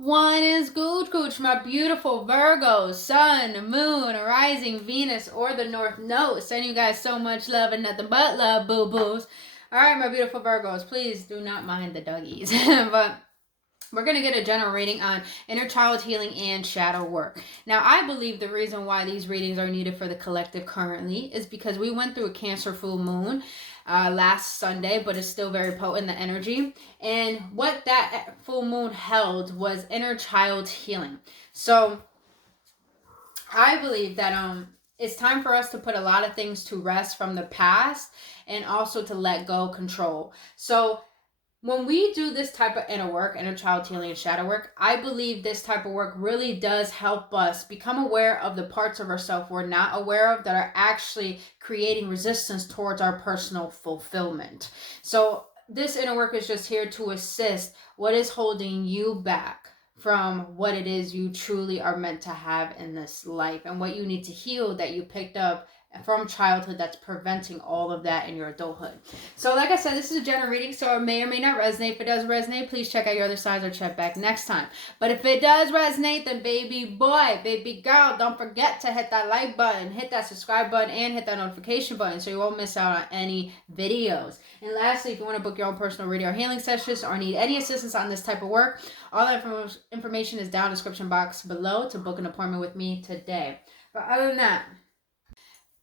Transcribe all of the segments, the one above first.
One is good, my beautiful Virgo, Sun, Moon, Rising, Venus, or the North Node. Send you guys so much love and nothing but love, boo-boos. All right, my beautiful Virgos, please do not mind the doggies. But we're going to get a general reading on inner child healing and shadow work. Now, I believe the reason why these readings are needed for the collective currently is because we went through a Cancer full moon last Sunday, but it's still very potent, the energy. And what that full moon held was inner child healing. So I believe that it's time for us to put a lot of things to rest from the past and also to let go control. So when we do this type of inner work, inner child healing and shadow work, I believe this type of work really does help us become aware of the parts of ourselves we're not aware of that are actually creating resistance towards our personal fulfillment. So this inner work is just here to assist what is holding you back from what it is you truly are meant to have in this life and what you need to heal that you picked up from childhood that's preventing all of that in your adulthood. So like I said, this is a general reading, so it may or may not resonate. If it does resonate, please check out your other signs or check back next time. But if it does resonate, then baby boy, baby girl, don't forget to hit that like button, hit that subscribe button, and hit that notification button so you won't miss out on any videos. And lastly, if you want to book your own personal reading or healing sessions or need any assistance on this type of work, all that information is down in the description box below to book an appointment with me today. But other than that,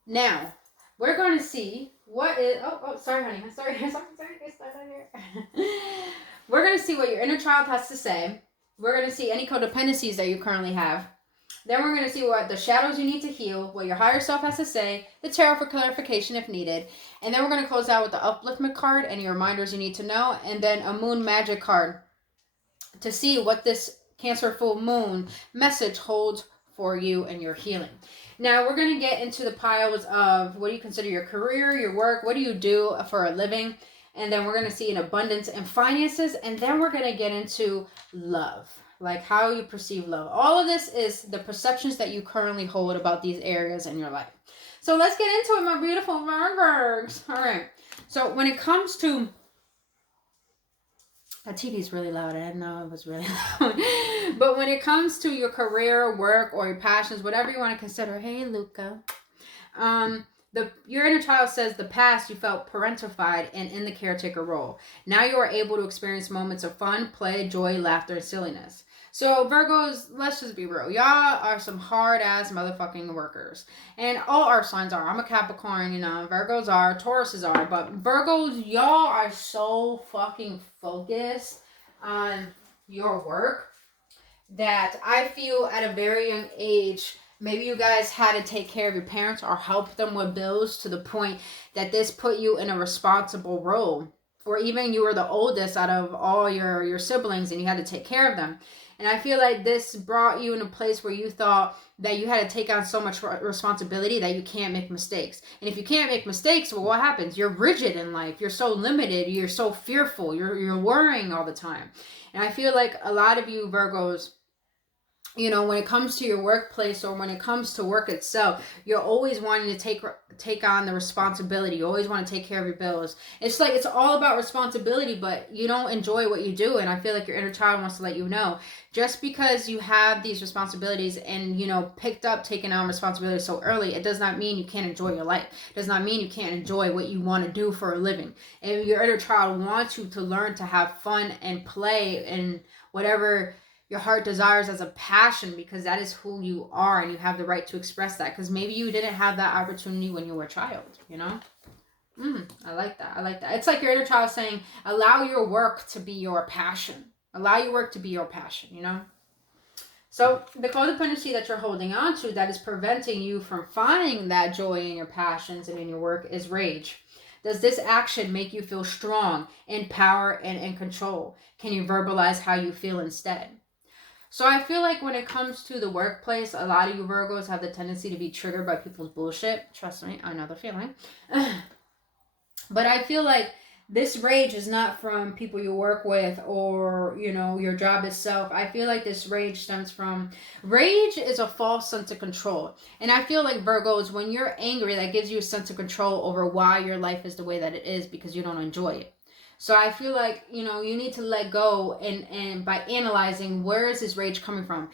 now, we're going to see what is... sorry, honey. Sorry. We're going to see what your inner child has to say. We're going to see any codependencies that you currently have. Then we're going to see what the shadows you need to heal, what your higher self has to say, the tarot for clarification if needed. And then we're going to close out with the upliftment card, any reminders you need to know, and then a moon magic card to see what this Cancer full moon message holds for you and your healing. Now we're going to get into the piles of what do you consider your career, your work, what do you do for a living, and then we're going to see an abundance and finances, and then we're going to get into love, like how you perceive love. All of this is the perceptions that you currently hold about these areas in your life. So let's get into it, my beautiful Virgos. All right. So when it comes to... That TV is really loud. I didn't know it was really loud. But when it comes to your career, work, or your passions, whatever you want to consider, hey, Luca, your inner child says the past you felt parentified and in the caretaker role. Now you are able to experience moments of fun, play, joy, laughter, and silliness. So Virgos, let's just be real. Y'all are some hard-ass motherfucking workers. And all our signs are. I'm a Capricorn, you know. Virgos are. Tauruses are. But Virgos, y'all are so fucking focused on your work that I feel at a very young age, maybe you guys had to take care of your parents or help them with bills to the point that this put you in a responsible role. Or even you were the oldest out of all your siblings and you had to take care of them. And I feel like this brought you in a place where you thought that you had to take on so much responsibility that you can't make mistakes. And if you can't make mistakes, well, what happens? You're rigid in life. You're so limited. You're so fearful. You're worrying all the time. And I feel like a lot of you Virgos, you know, when it comes to your workplace or when it comes to work itself, you're always wanting to take on the responsibility. You always want to take care of your bills. It's like it's all about responsibility, but you don't enjoy what you do. And I feel like your inner child wants to let you know, just because you have these responsibilities and, you know, taking on responsibility so early, it does not mean you can't enjoy your life. It does not mean you can't enjoy what you want to do for a living. And your inner child wants you to learn to have fun and play and whatever your heart desires as a passion, because that is who you are and you have the right to express that, because maybe you didn't have that opportunity when you were a child, you know. I like that. It's like your inner child saying, allow your work to be your passion. Allow your work to be your passion, you know. So the codependency that you're holding on to that is preventing you from finding that joy in your passions and in your work is rage. Does this action make you feel strong, in power, and in control? Can you verbalize how you feel instead? So I feel like when it comes to the workplace, a lot of you Virgos have the tendency to be triggered by people's bullshit. Trust me, I know the feeling. But I feel like this rage is not from people you work with or, you know, your job itself. I feel like this rage stems from... Rage is a false sense of control. And I feel like Virgos, when you're angry, that gives you a sense of control over why your life is the way that it is because you don't enjoy it. So I feel like, you know, you need to let go, and by analyzing, where is this rage coming from?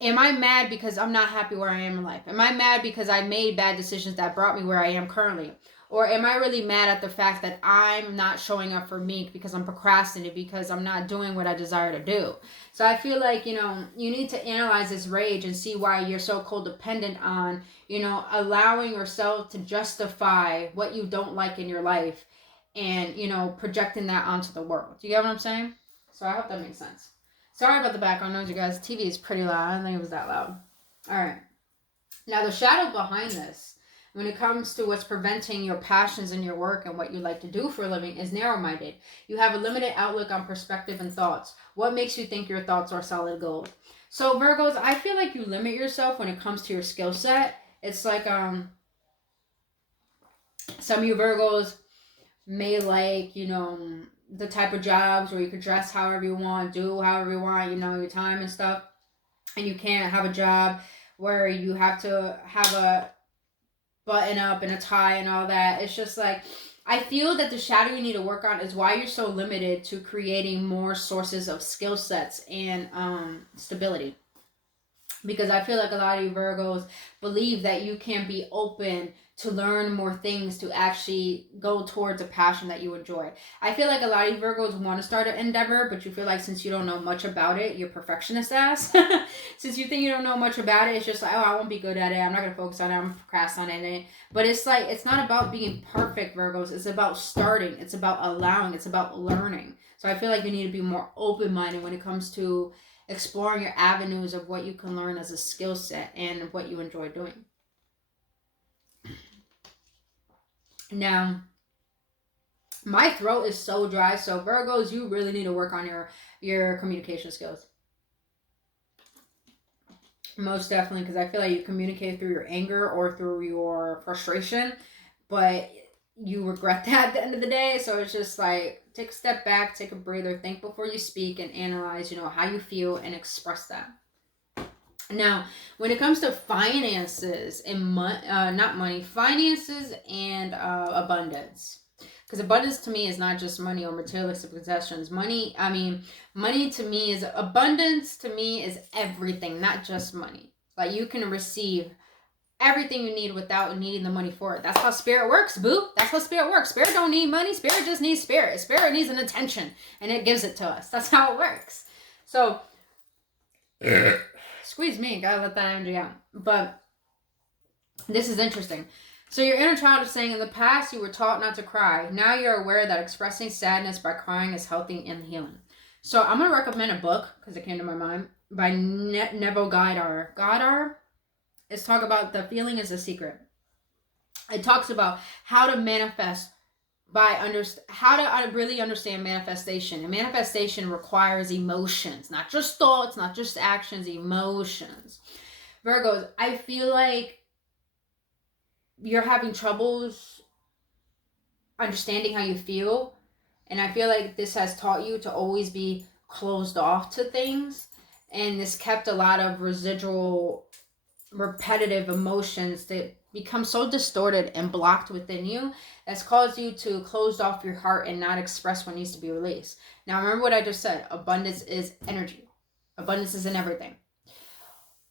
Am I mad because I'm not happy where I am in life? Am I mad because I made bad decisions that brought me where I am currently? Or am I really mad at the fact that I'm not showing up for me because I'm procrastinating, because I'm not doing what I desire to do? So I feel like, you know, you need to analyze this rage and see why you're so codependent on, you know, allowing yourself to justify what you don't like in your life, and, you know, projecting that onto the world. Do you get what I'm saying? So I hope that makes sense. Sorry about the background noise, you guys. TV is pretty loud. I don't think it was that loud. All right. Now, the shadow behind this, when it comes to what's preventing your passions in your work and what you like to do for a living, is narrow-minded. You have a limited outlook on perspective and thoughts. What makes you think your thoughts are solid gold? So, Virgos, I feel like you limit yourself when it comes to your skill set. It's like some of you Virgos may like, you know, the type of jobs where you could dress however you want, do however you want, you know, your time and stuff. And you can't have a job where you have to have a button up and a tie and all that. It's just like, I feel that the shadow you need to work on is why you're so limited to creating more sources of skill sets and stability. Because I feel like a lot of you Virgos believe that you can be open to learn more things, to actually go towards a passion that you enjoy. I feel like a lot of you Virgos want to start an endeavor, but you feel like since you don't know much about it, you're perfectionist ass. Since you think you don't know much about it, it's just like, oh, I won't be good at it. I'm not going to focus on it. I'm procrastinating it. But it's like, it's not about being perfect, Virgos. It's about starting. It's about allowing. It's about learning. So I feel like you need to be more open-minded when it comes to exploring your avenues of what you can learn as a skill set and what you enjoy doing. Now, my throat is so dry, so Virgos, you really need to work on your communication skills. Most definitely, because I feel like you communicate through your anger or through your frustration, but you regret that at the end of the day. So it's just like, take a step back, take a breather, think before you speak, and analyze, you know, how you feel and express that. Now, when it comes to finances and finances and abundance, because abundance to me is not just money or materialistic possessions. Money to me is abundance. To me is everything, not just money. Like, you can receive everything you need without needing the money for it. That's how spirit works, boo. That's how spirit works. Spirit don't need money. Spirit just needs spirit. Spirit needs an attention, and it gives it to us. That's how it works. So, squeeze me. Gotta let that energy out. But this is interesting. So your inner child is saying, in the past you were taught not to cry. Now you're aware that expressing sadness by crying is healthy and healing. So I'm going to recommend a book, because it came to my mind, by Neville Goddard. Goddard is talk about The Feeling is a Secret. It talks about how to manifest how to really understand manifestation. And manifestation requires emotions, not just thoughts, not just actions, emotions. Virgos, I feel like you're having troubles understanding how you feel. And I feel like this has taught you to always be closed off to things. And this kept a lot of residual, repetitive emotions that become so distorted and blocked within you, that's caused you to close off your heart and not express what needs to be released. Now, remember what I just said. Abundance is energy. Abundance is in everything.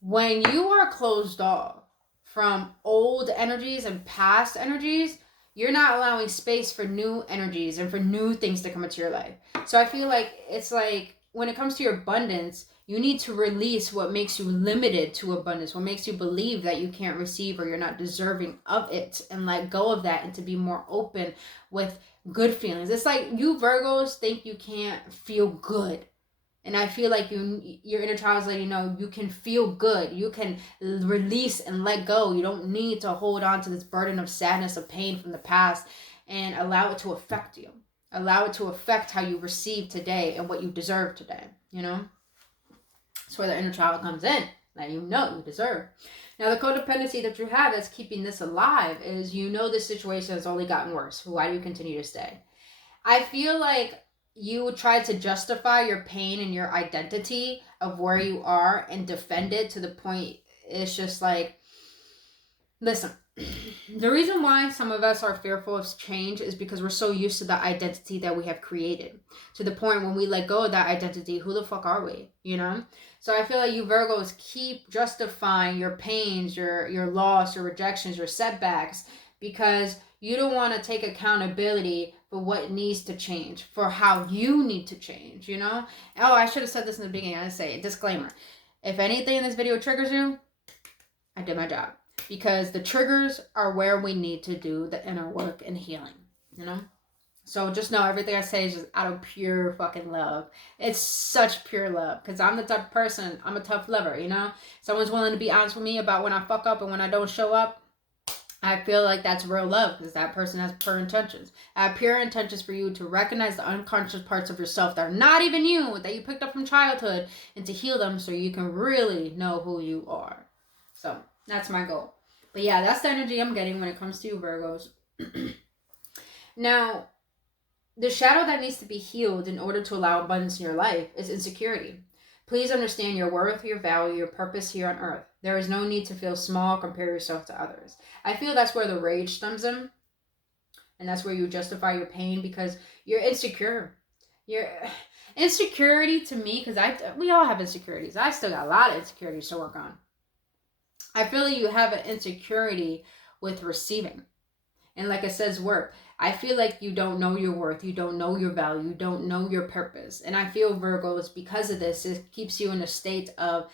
When you are closed off from old energies and past energies, you're not allowing space for new energies and for new things to come into your life. So I feel like it's like, when it comes to your abundance, you need to release what makes you limited to abundance, what makes you believe that you can't receive or you're not deserving of it, and let go of that, and to be more open with good feelings. It's like you Virgos think you can't feel good. And I feel like your inner child is letting you know you can feel good. You can release and let go. You don't need to hold on to this burden of sadness, of pain from the past, and allow it to affect you. Allow it to affect how you receive today and what you deserve today, you know? That's where the inner child comes in, that you know you deserve. Now, the codependency that you have that's keeping this alive is, you know, this situation has only gotten worse. Why do you continue to stay? I feel like you try to justify your pain and your identity of where you are and defend it to the point it's just like, Listen, the reason why some of us are fearful of change is because we're so used to the identity that we have created, to the point when we let go of that identity, who the fuck are we, you know? So I feel like you Virgos keep justifying your pains, your loss, your rejections, your setbacks, because you don't want to take accountability for what needs to change, for how you need to change, you know? Oh, I should have said this in the beginning. I didn't say it. Disclaimer. If anything in this video triggers you, I did my job. Because the triggers are where we need to do the inner work and healing, you know? So just know everything I say is just out of pure fucking love. It's such pure love. Because I'm the type of person, I'm a tough lover, you know? Someone's willing to be honest with me about when I fuck up and when I don't show up. I feel like that's real love, because that person has pure intentions. I have pure intentions for you to recognize the unconscious parts of yourself that are not even you, that you picked up from childhood, and to heal them so you can really know who you are. So that's my goal. But yeah, that's the energy I'm getting when it comes to you, Virgos. Now, the shadow that needs to be healed in order to allow abundance in your life is insecurity. Please understand your worth, your value, your purpose here on earth. There is no need to feel small, compare yourself to others. I feel that's where the rage stems in. And that's where you justify your pain, because you're insecure. Your insecurity to me, because we all have insecurities. I still got a lot of insecurities to work on. I feel like you have an insecurity with receiving. And like it says, work. I feel like you don't know your worth. You don't know your value. You don't know your purpose. And I feel, Virgos, because of this, it keeps you in a state of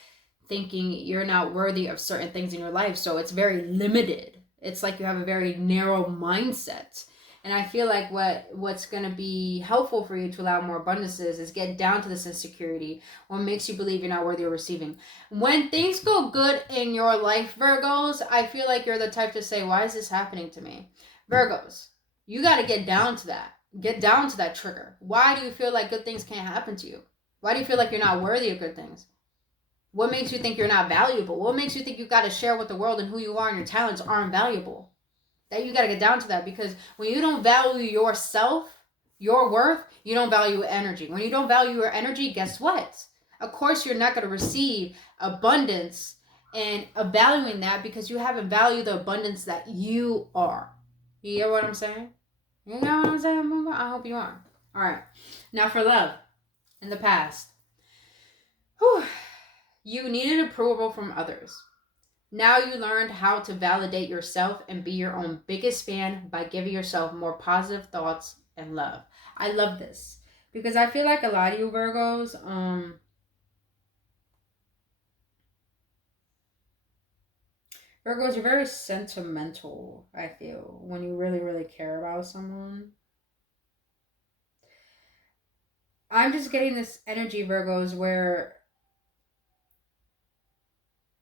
thinking you're not worthy of certain things in your life. So it's very limited. It's like you have a very narrow mindset. And I feel like what's going to be helpful for you to allow more abundances is get down to this insecurity. What makes you believe you're not worthy of receiving. When things go good in your life, Virgos, I feel like you're the type to say, why is this happening to me? Virgos, you got to get down to that. Get down to that trigger. Why do you feel like good things can't happen to you? Why do you feel like you're not worthy of good things? What makes you think you're not valuable? What makes you think you got to share with the world and who you are and your talents aren't valuable? That you got to get down to that, because when you don't value yourself, your worth, you don't value energy. When you don't value your energy, guess what? Of course, you're not going to receive abundance and valuing that, because you haven't valued the abundance that you are. You get what I'm saying? You know what I'm saying? I hope you are. All right. Now for love in the past. Whew. You needed approval from others. Now you learned how to validate yourself and be your own biggest fan by giving yourself more positive thoughts and love. I love this, because I feel like a lot of you Virgos, you're very sentimental, I feel, when you really, really care about someone. I'm just getting this energy, Virgos, where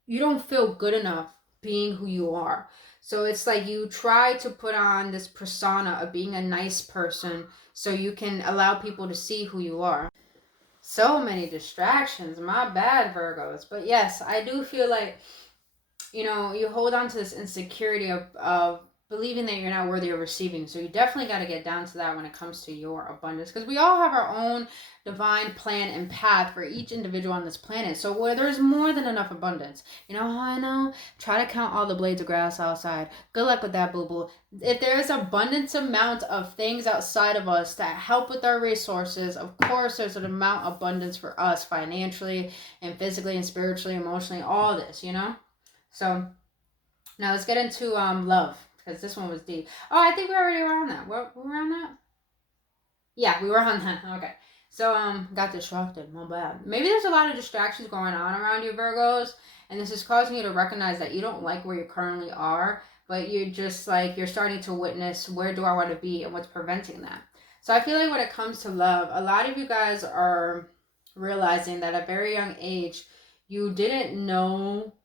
you don't feel good enough being who you are. So it's like you try to put on this persona of being a nice person so you can allow people to see who you are. So many distractions. My bad, Virgos. But yes, I do feel like, you know, you hold on to this insecurity of believing that you're not worthy of receiving. So you definitely got to get down to that when it comes to your abundance, because we all have our own divine plan and path for each individual on this planet. So where there's more than enough abundance, you know how I know? Try to count all the blades of grass outside. Good luck with that, boo-boo. If there's abundance amount of things outside of us that help with our resources, of course there's an amount of abundance for us financially and physically and spiritually, emotionally, all this, you know? So now let's get into love, because this one was deep. Oh, I think we already were on that. Were we on that? Yeah, we were on that. Okay. So got distracted. My bad. Maybe there's a lot of distractions going on around you, Virgos, and this is causing you to recognize that you don't like where you currently are, but you're just like, you're starting to witness, where do I want to be and what's preventing that. So I feel like when it comes to love, a lot of you guys are realizing that at a very young age, you didn't know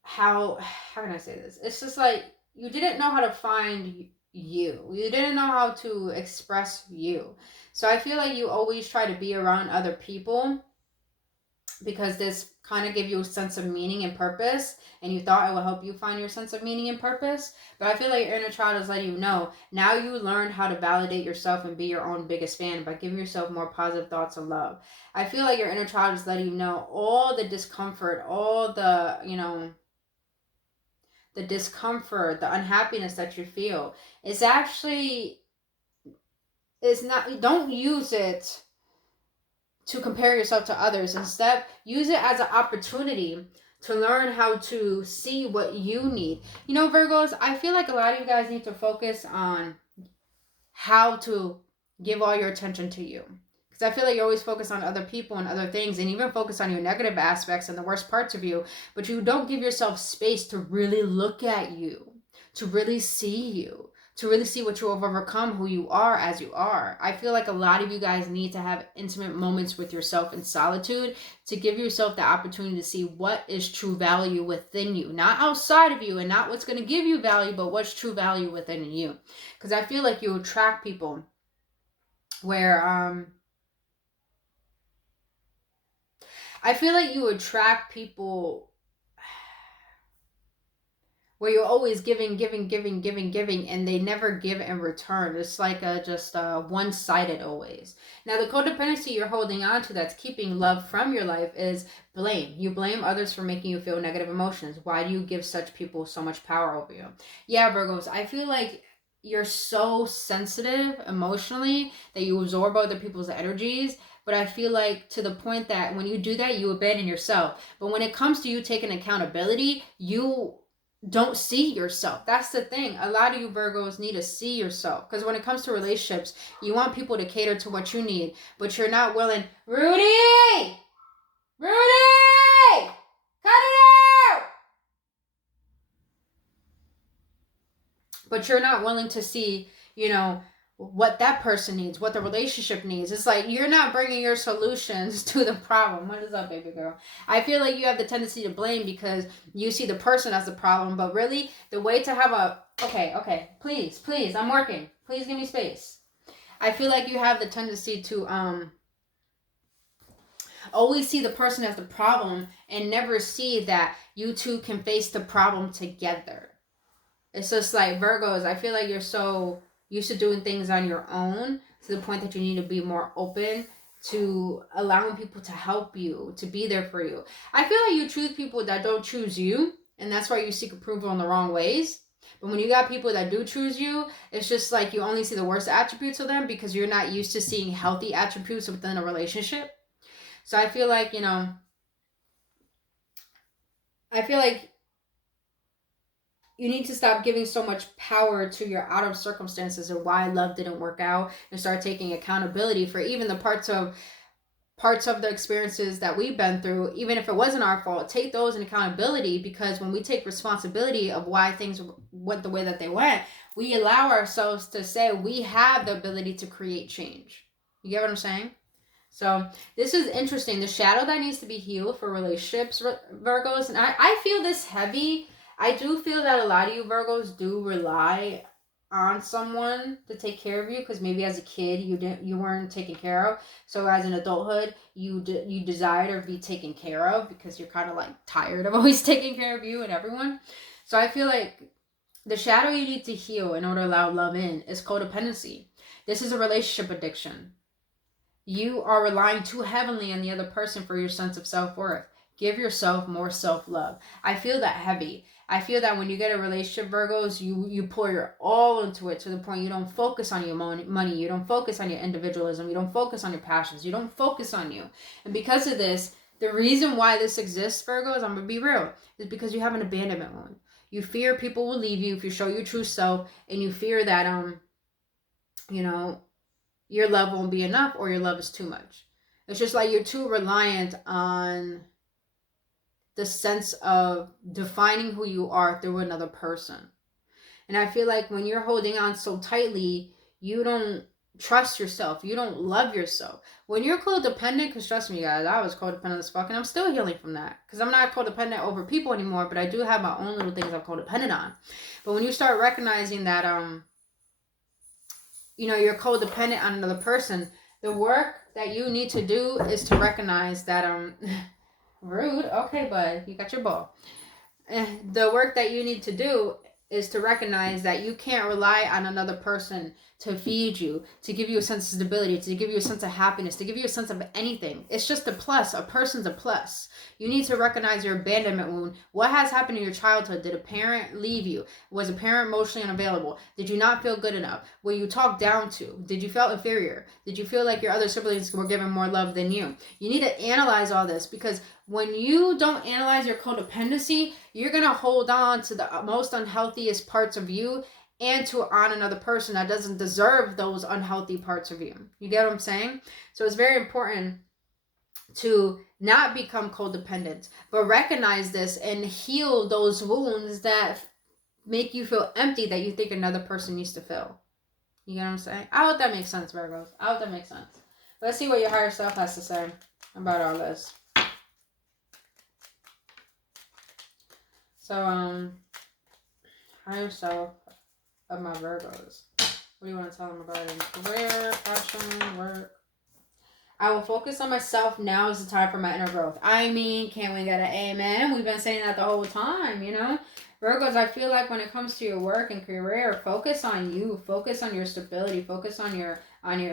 how can I say this? It's just like you didn't know how to find you. You didn't know how to express you. So I feel like you always try to be around other people because this kind of give you a sense of meaning and purpose, and you thought it would help you find your sense of meaning and purpose. But I feel like your inner child is letting you know, now you learn how to validate yourself and be your own biggest fan by giving yourself more positive thoughts and love. I feel like your inner child is letting you know all the discomfort, all the, the discomfort, the unhappiness that you feel is actually, is not, don't use it to compare yourself to others. Instead, use it as an opportunity to learn how to see what you need. Virgos, I feel like a lot of you guys need to focus on how to give all your attention to you. Because I feel like you always focus on other people and other things, and even focus on your negative aspects and the worst parts of you, but you don't give yourself space to really look at you, to really see you, to really see what you have overcome, who you are as you are. I feel like a lot of you guys need to have intimate moments with yourself in solitude to give yourself the opportunity to see what is true value within you, not outside of you and not what's going to give you value, but what's true value within you. Because I feel like you attract people where, I feel like you attract people where you're always giving, and they never give in return. It's like just one-sided always. Now, the codependency you're holding on to that's keeping love from your life is blame. You blame others for making you feel negative emotions. Why do you give such people so much power over you? Yeah, Virgos, I feel like you're so sensitive emotionally that you absorb other people's energies. But I feel like to the point that when you do that, you abandon yourself. But when it comes to you taking accountability, you don't see yourself. That's the thing. A lot of you Virgos need to see yourself, because when it comes to relationships, you want people to cater to what you need, but you're not willing. Rudy, cut it out. But you're not willing to see, what that person needs, what the relationship needs. It's like you're not bringing your solutions to the problem. What is up, baby girl? I feel like you have the tendency to blame because you see the person as the problem, but really the way to have a, okay, please, I'm working. Please give me space. I feel like you have the tendency to always see the person as the problem and never see that you two can face the problem together. It's just like Virgos, I feel like you're so used to doing things on your own to the point that you need to be more open to allowing people to help you, to be there for you. I feel like you choose people that don't choose you, and that's why you seek approval in the wrong ways. But when you got people that do choose you, it's just like you only see the worst attributes of them because you're not used to seeing healthy attributes within a relationship. So I feel like, you need to stop giving so much power to your outer circumstances or why love didn't work out, and start taking accountability for even the parts of the experiences that we've been through. Even if it wasn't our fault, take those in accountability, because when we take responsibility of why things went the way that they went, we allow ourselves to say we have the ability to create change. You get what I'm saying? So this is interesting. The shadow that needs to be healed for relationships, Virgos, and I feel this heavy. I do feel that a lot of you Virgos do rely on someone to take care of you, because maybe as a kid you weren't taken care of, so as an adulthood you desire to be taken care of because you're kind of like tired of always taking care of you and everyone. So I feel like the shadow you need to heal in order to allow love in is codependency. This is a relationship addiction. You are relying too heavily on the other person for your sense of self-worth. Give yourself more self-love. I feel that heavy. I feel that when you get a relationship, Virgos, you pour your all into it to the point you don't focus on your money. You don't focus on your individualism. You don't focus on your passions. You don't focus on you. And because of this, the reason why this exists, Virgos, I'm going to be real, is because you have an abandonment wound. You fear people will leave you if you show your true self, and you fear that, your love won't be enough, or your love is too much. It's just like you're too reliant on the sense of defining who you are through another person. And I feel like when you're holding on so tightly, you don't trust yourself. You don't love yourself. When you're codependent, because trust me guys, I was codependent as fuck, and I'm still healing from that. Because I'm not codependent over people anymore, but I do have my own little things I'm codependent on. But when you start recognizing that, you're codependent on another person, the work that you need to do is to recognize that, Rude. Okay, bud. You got your ball. The work that you need to do is to recognize that you can't rely on another person to feed you, to give you a sense of stability, to give you a sense of happiness, to give you a sense of anything. It's just a plus. A person's a plus. You need to recognize your abandonment wound. What has happened in your childhood? Did a parent leave you? Was a parent emotionally unavailable? Did you not feel good enough? Were you talked down to? Did you feel inferior? Did you feel like your other siblings were given more love than you? You need to analyze all this, because when you don't analyze your codependency, you're going to hold on to the most unhealthiest parts of you and to on another person that doesn't deserve those unhealthy parts of you. You get what I'm saying? So it's very important to not become codependent, but recognize this and heal those wounds that make you feel empty that you think another person needs to fill. You get what I'm saying? I hope that makes sense, Virgos. I hope that makes sense. Let's see what your higher self has to say about all this. So, higher self of my Virgos. What do you want to tell them about it? Career, passion, work. I will focus on myself. Now is the time for my inner growth. I mean, can we get an amen? We've been saying that the whole time, you know? Virgos, I feel like when it comes to your work and career, focus on you. Focus on your stability. Focus on your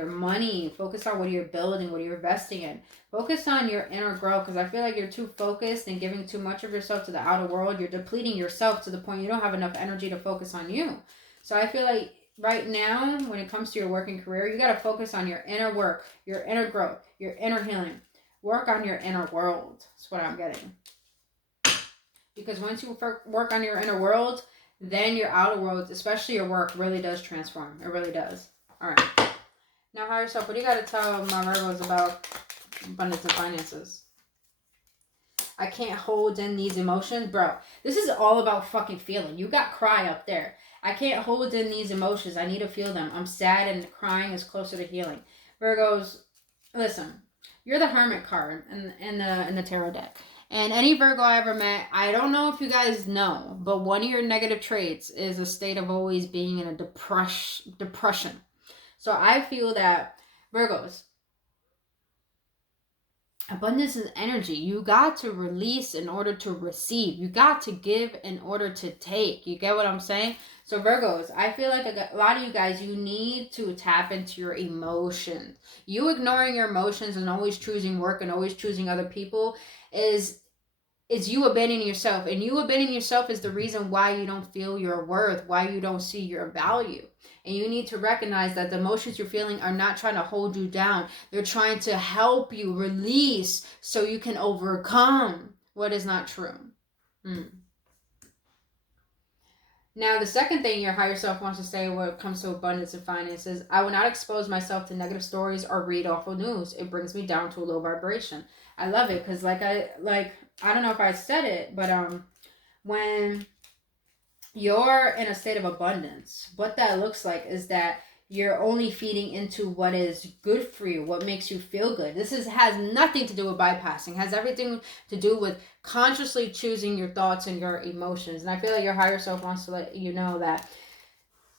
money. Focus on what you're building, what you're investing in. Focus on your inner growth, because I feel like you're too focused and giving too much of yourself to the outer world. You're depleting yourself to the point you don't have enough energy to focus on you. So I feel like right now, when it comes to your work and career, you got to focus on your inner work, your inner growth, your inner healing. Work on your inner world. That's what I'm getting. Because once you work on your inner world, then your outer world, especially your work, really does transform. It really does. All right. Now, higher self, what do you got to tell my Virgos about abundance and finances? I can't hold in these emotions. Bro, this is all about fucking feeling. You got cry up there. I can't hold in these emotions. I need to feel them. I'm sad, and crying is closer to healing. Virgos, listen. You're the Hermit card in the tarot deck. And any Virgo I ever met, I don't know if you guys know, but one of your negative traits is a state of always being in a depression. So I feel that, Virgos, abundance is energy. You got to release in order to receive. You got to give in order to take. You get what I'm saying? So Virgos, I feel like a lot of you guys, you need to tap into your emotions. You ignoring your emotions and always choosing work and always choosing other people is you abandoning yourself. And you abandoning yourself is the reason why you don't feel your worth, why you don't see your value. And you need to recognize that the emotions you're feeling are not trying to hold you down. They're trying to help you release so you can overcome what is not true. Now, the second thing your higher self wants to say when it comes to abundance and finances, I will not expose myself to negative stories or read awful news. It brings me down to a low vibration. I love it because I don't know if I said it, but when you're in a state of abundance, what that looks like is that you're only feeding into what is good for you, what makes you feel good. This has nothing to do with bypassing. It has everything to do with consciously choosing your thoughts and your emotions. And I feel like your higher self wants to let you know that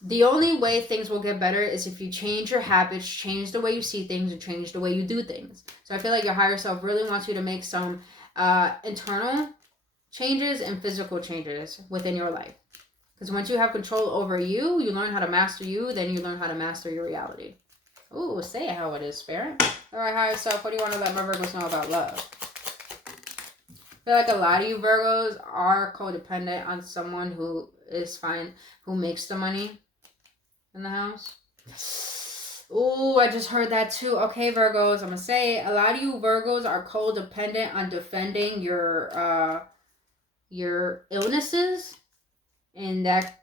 the only way things will get better is if you change your habits, change the way you see things, and change the way you do things. So I feel like your higher self really wants you to make some internal changes and physical changes within your life. Because once you have control over you, you learn how to master you, then you learn how to master your reality. Ooh, say it how it is, Spirit. All right, higher self, what do you want to let my Virgos know about love? I feel like a lot of you Virgos are codependent on someone who is fine, who makes the money in the house. Ooh, I just heard that too. Okay, Virgos, I'm going to say a lot of you Virgos are codependent on defending your illnesses. And that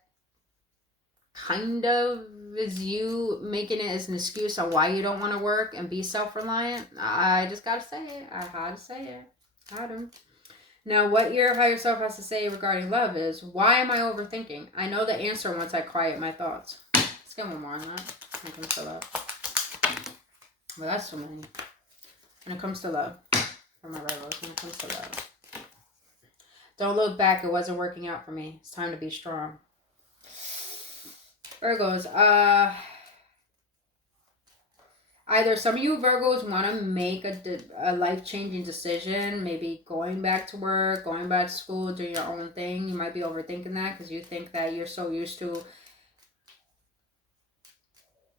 kind of is you making it as an excuse on why you don't want to work and be self-reliant. I just got to say it. I had to say it. Had to. Now, what your higher self has to say regarding love is, why am I overthinking? I know the answer once I quiet my thoughts. Let's get one more on that when it comes to love. Well, that's so many. When it comes to love. For my Virgos, when it comes to love. Don't look back. It wasn't working out for me. It's time to be strong. Virgos, I Either some of you Virgos want to make a life-changing decision, maybe going back to work, going back to school, doing your own thing. You might be overthinking that because you think that you're so used to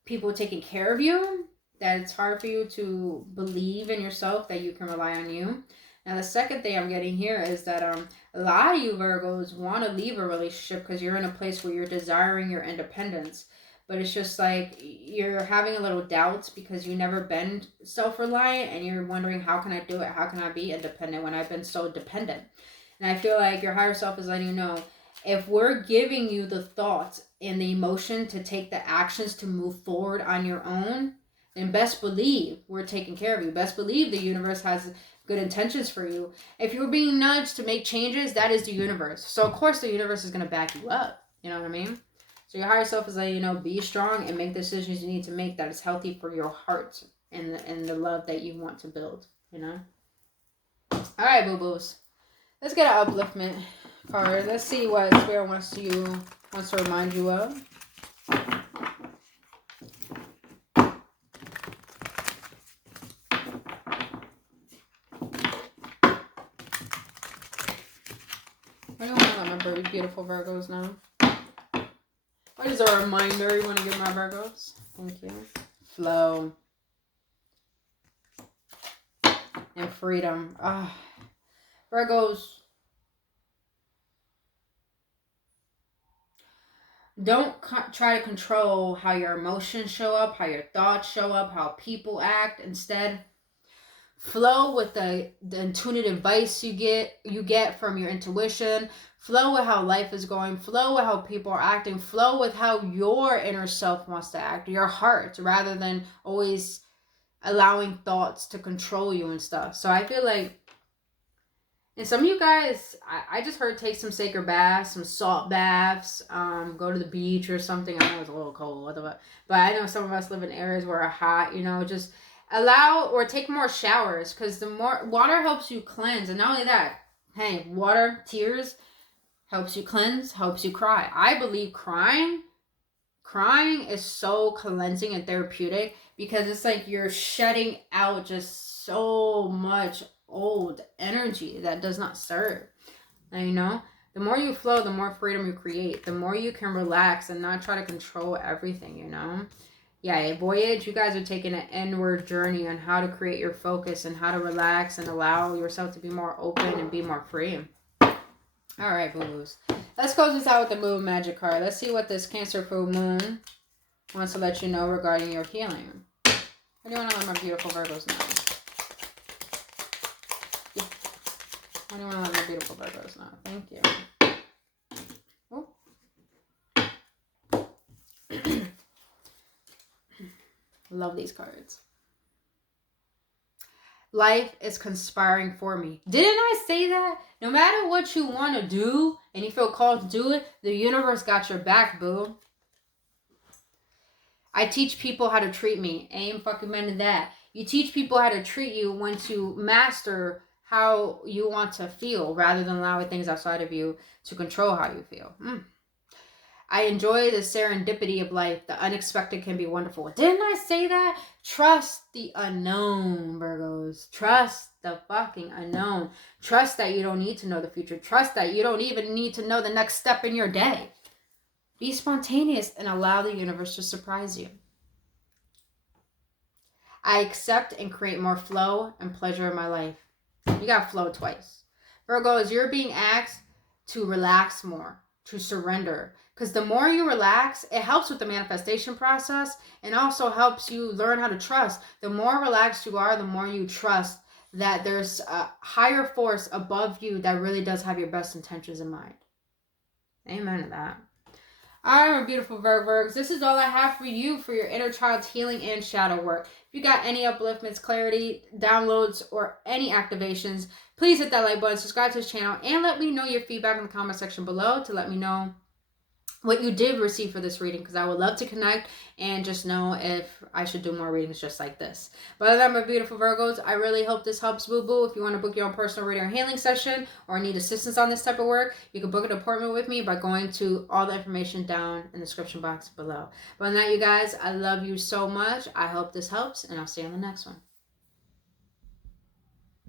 people taking care of you that it's hard for you to believe in yourself, that you can rely on you. Now, the second thing I'm getting here is that a lot of you Virgos want to leave a relationship because you're in a place where you're desiring your independence. But it's just like you're having a little doubts because you've never been self-reliant and you're wondering, how can I do it? How can I be independent when I've been so dependent? And I feel like your higher self is letting you know, if we're giving you the thoughts and the emotion to take the actions to move forward on your own, then best believe we're taking care of you. Best believe the universe has good intentions for you. If you're being nudged to make changes, that is the universe. So of course the universe is going to back you up. You know what I mean? So your higher self is letting you know, be strong and make the decisions you need to make that is healthy for your heart and the love that you want to build, you know? All right, boo-boos. Let's get an upliftment card. Let's see what Spirit wants to remind you of. I don't want to let my very beautiful Virgos know. What is a reminder you want to give my Virgos? Thank you. Flow. And freedom. Virgos. Don't try to control how your emotions show up, how your thoughts show up, how people act. Instead, flow with the intuitive advice you get from your intuition. Flow with how life is going. Flow with how people are acting. Flow with how your inner self wants to act, your heart, rather than always allowing thoughts to control you and stuff. So I feel like, and some of you guys, I just heard take some sacred baths, some salt baths, go to the beach or something. I know it's a little cold, but I know some of us live in areas where are hot, you know, just allow or take more showers, because the more water helps you cleanse. And not only that, hey, water, tears helps you cleanse, helps you cry. I believe crying is so cleansing and therapeutic, because it's like you're shedding out just so much old energy that does not serve. And you know, the more you flow, the more freedom you create, the more you can relax and not try to control everything, you know. Yeah, Voyage, you guys are taking an inward journey on how to create your focus and how to relax and allow yourself to be more open and be more free. All right, boo-boos. Let's close this out with the Moon Magic card. Let's see what this Cancer full moon wants to let you know regarding your healing. What do you want to let my beautiful Virgos know? What do you want to let my beautiful Virgos know? Thank you. Love these cards. Life is conspiring for me. Didn't I say that? No matter what you want to do and you feel called to do it, the universe got your back, boo. I teach people how to treat me. Ain't fucking meant that. You teach people how to treat you once you master how you want to feel, rather than allowing things outside of you to control how you feel. I enjoy the serendipity of life. The unexpected can be wonderful. Didn't I say that? Trust the unknown, Virgos. Trust the fucking unknown. Trust that you don't need to know the future. Trust that you don't even need to know the next step in your day. Be spontaneous and allow the universe to surprise you. I accept and create more flow and pleasure in my life. You got flow twice. Virgos, you're being asked to relax more, to surrender. Because the more you relax, it helps with the manifestation process and also helps you learn how to trust. The more relaxed you are, the more you trust that there's a higher force above you that really does have your best intentions in mind. Amen to that. All right, beautiful Virgos. This is all I have for you for your inner child healing and shadow work. If you got any upliftments, clarity, downloads, or any activations, please hit that like button, subscribe to this channel, and let me know your feedback in the comment section below to let me know what you did receive for this reading, because I would love to connect and just know if I should do more readings just like this. But other than that, my beautiful Virgos, I really hope this helps, boo-boo. If you want to book your own personal reading or healing session or need assistance on this type of work, you can book an appointment with me by going to all the information down in the description box below. But on that, you guys, I love you so much. I hope this helps, and I'll see you on the next one.